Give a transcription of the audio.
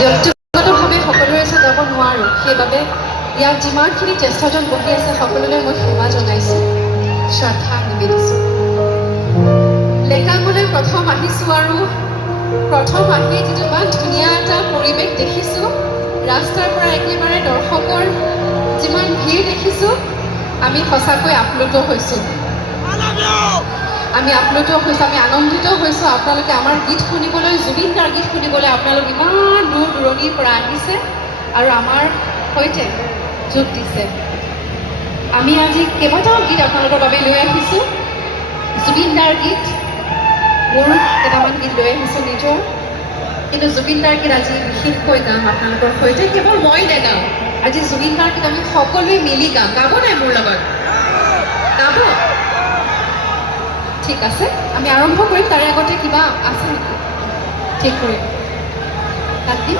ব্যক্তিগতভাৱে সকলোৰে ওচৰত যাব নোৱাৰোঁ, সেইবাবে ইয়াত যিমানখিনি জ্যেষ্ঠজন বহি আছে সকলোলৈ মই সেৱা জনাইছোঁ, শ্ৰদ্ধা নিবেদিছোঁ। লেকাঙলৈ প্ৰথম আহিছোঁ আৰু প্ৰথম আহি যিটো ইমান ধুনীয়া এটা পৰিৱেশ দেখিছোঁ, ৰাস্তাৰ পৰা একেবাৰে দৰ্শকৰ যিমান ভিৰ দেখিছোঁ, আমি সঁচাকৈ আপ্লুত হৈছোঁ। আমি আনন্দিত হৈছোঁ। আপোনালোকে আমাৰ গীত শুনিবলৈ, জুবিন দাৰ গীত শুনিবলৈ আপোনালোক ইমান দূৰ দূৰণিৰ পৰা আহিছে আৰু আমাৰ সৈতে যোগ দিছে। আমি আজি কেইবাটাও গীত আপোনালোকৰ বাবে লৈ আহিছোঁ। জুবিন দাৰ গীত, মোৰ কেইটামান গীত লৈ আহিছোঁ নিজৰ, কিন্তু জুবিন দাৰ গীত আজি বিশেষকৈ গাম আপোনালোকৰ সৈতে। কেৱল মই নেগাওঁ, আজি জুবিন দাৰ গীত আমি সকলোৱে মিলি গাম। গাব নাই মোৰ লগত? গাব? ঠিক আছে, আমি আৰম্ভ কৰিম। তাৰে আগতে কিবা আছে নেকি ঠিক কৰিম? তাত দিম।